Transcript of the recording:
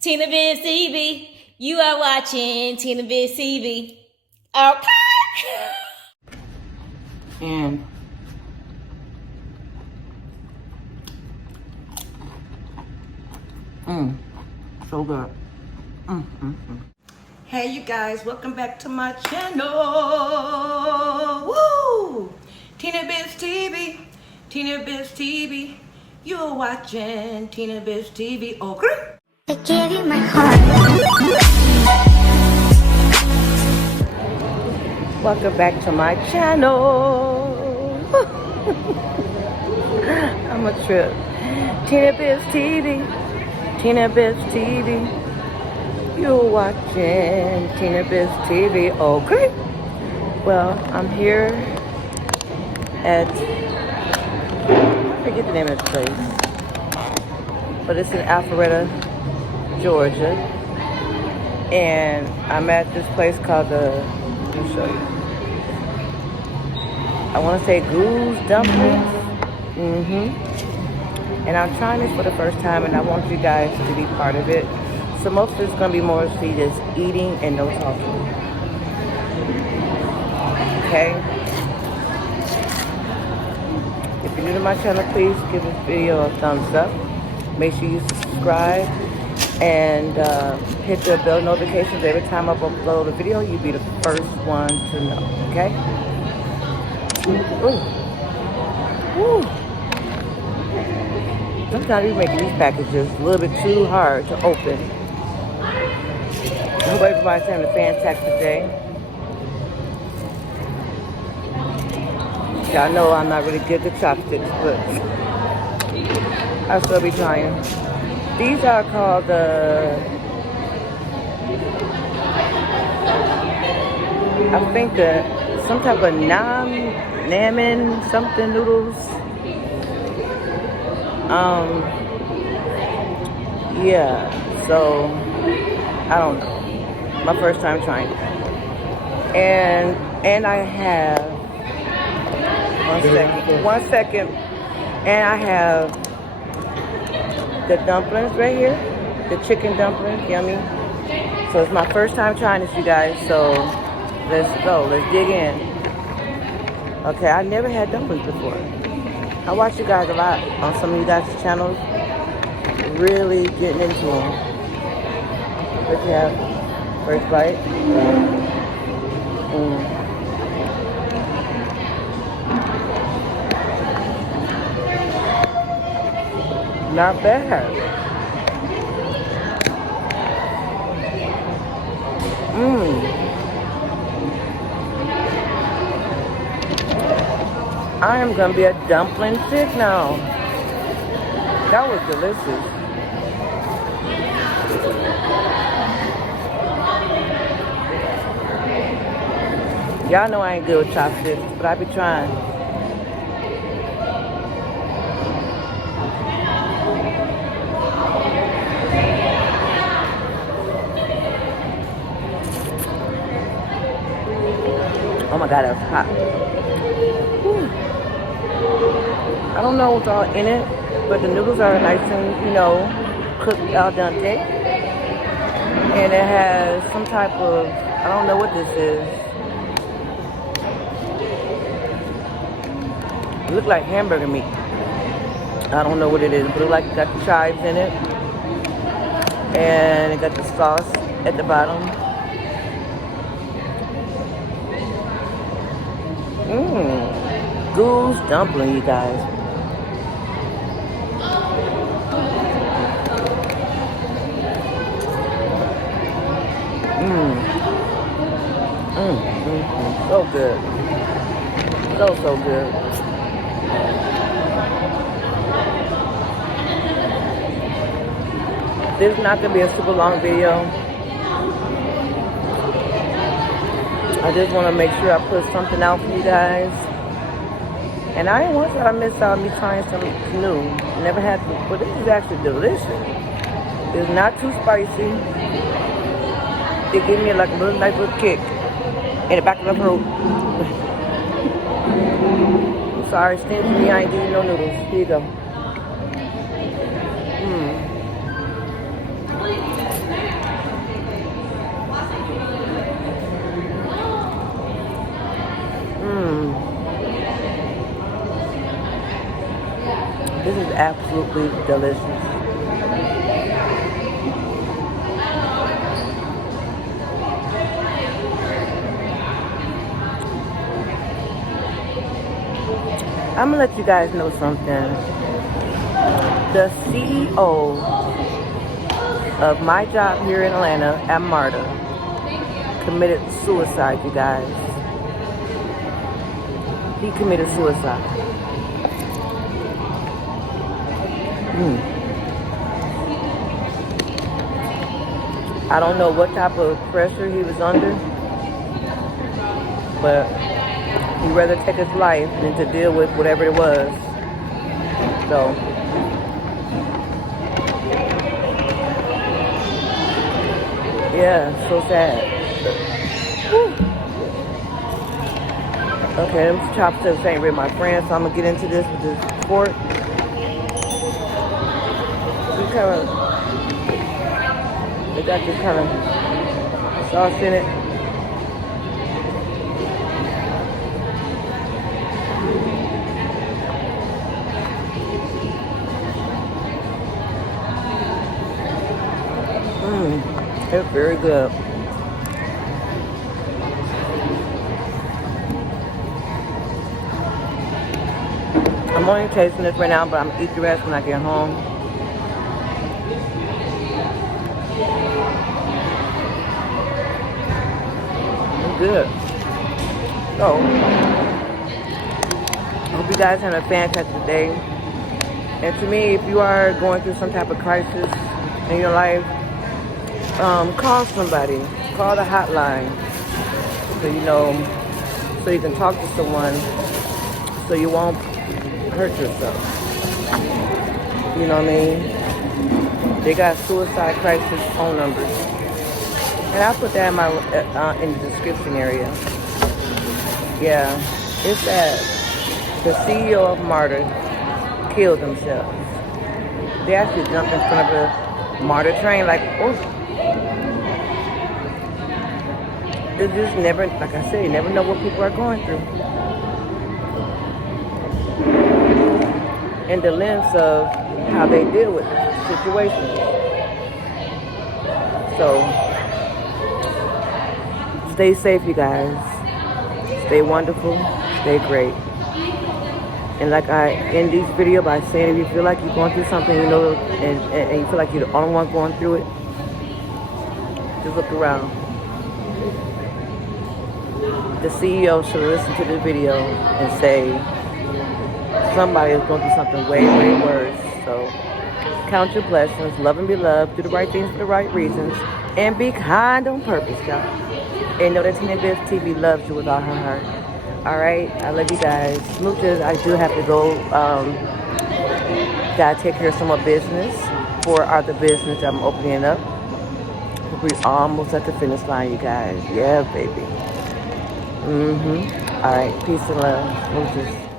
Tina Biz TV. You are watching Tina Biz TV. Okay. And so good. Hey you guys, welcome back to my channel. Woo! Tina Biz TV. Tina Biz TV. You're watching Tina Biz TV. Okay? I gave you my heart. Welcome back to my channel. I'm a trip. Tina Biz TV. Tina Biz TV. You're watching Tina Biz TV. Okay. Well, I'm here at, I forget the name of the place, but it's in Alpharetta, Georgia. And I'm at this place called let me show you. I want to say Dumplings. And I'm trying this for the first time, and I want you guys to be part of it. So most of it's going to be more see just eating and no talking. Okay? If you're new to my channel, please give this video a thumbs up. Make sure you subscribe and hit the bell notifications every time I upload a video. You'll be the first one to know. Okay? Ooh. Ooh. Sometimes we make these packages a little bit too hard to open. I hope everybody's having a fantastic day. Y'all know I'm not really good at chopsticks, but I'll still be trying. These are called I think some type of ramen something noodles. Yeah, so I don't know. My first time trying it. And I have one second. And I have the dumplings right here. The chicken dumplings, yummy. So it's my first time trying this, you guys. So let's go. Let's dig in. Okay, I never had dumplings before. I watch you guys a lot on some of you guys' channels. Really getting into them. But you have first bite. Not bad. I am gonna be a dumpling chick now. That was delicious. Y'all know I ain't good with chopsticks, but I be trying. Oh my God, that was hot. Whew. I don't know what's all in it, but the noodles are nice and, cooked al dente. And it has some type of, I don't know what this is. It looks like hamburger meat. I don't know what it is, but it looks like it got the chives in it. And it got the sauce at the bottom. Goose dumpling, you guys. So good. So good. This is not going to be a super long video. I just want to make sure I put something out for you guys. And I ain't want y'all to miss out on me trying something new. Never had to, but this is actually delicious. It's not too spicy. It gives me like a nice little kick in the back of the throat. I'm sorry, stingy me, I ain't giving you no noodles. Here you go. is absolutely delicious. I'm gonna let you guys know something. The CEO of my job here in Atlanta at MARTA committed suicide, you guys. He committed suicide. I don't know what type of pressure he was under, but he'd rather take his life than to deal with whatever it was. So, yeah, so sad. Whew. Okay, them chopsticks ain't with my friend, so I'm gonna get into this with this fork. They got this kind of sauce in it. It's very good. I'm only tasting this right now, but I'm gonna eat the rest when I get home. It's good. So, I hope you guys have a fantastic day. And to me, if you are going through some type of crisis in your life, call somebody. Call the hotline. So you can talk to someone so you won't hurt yourself. You know what I mean? They got suicide crisis phone numbers. And I'll put that in the description area. Yeah, it's sad. The CEO of MARTA killed themselves. They actually jumped in front of a MARTA train like, oh. It's just never, like I said, you never know what people are going through. And the lens of how they deal with situations. So, stay safe, you guys. Stay wonderful. Stay great. And like I end this video by saying, if you feel like you're going through something, and you feel like you're the only one going through it, just look around. The CEO should listen to this video and say, somebody is going through something way, way worse. So count your blessings, love and be loved, do the right things for the right reasons, and be kind on purpose, y'all. And know that Tina Biz TV loves you with all her heart. All right, I love you guys. Smooches, I do have to go. Gotta take care of some more business for other business I'm opening up. We're almost at the finish line, you guys. Yeah, baby. All right, peace and love. Smooches.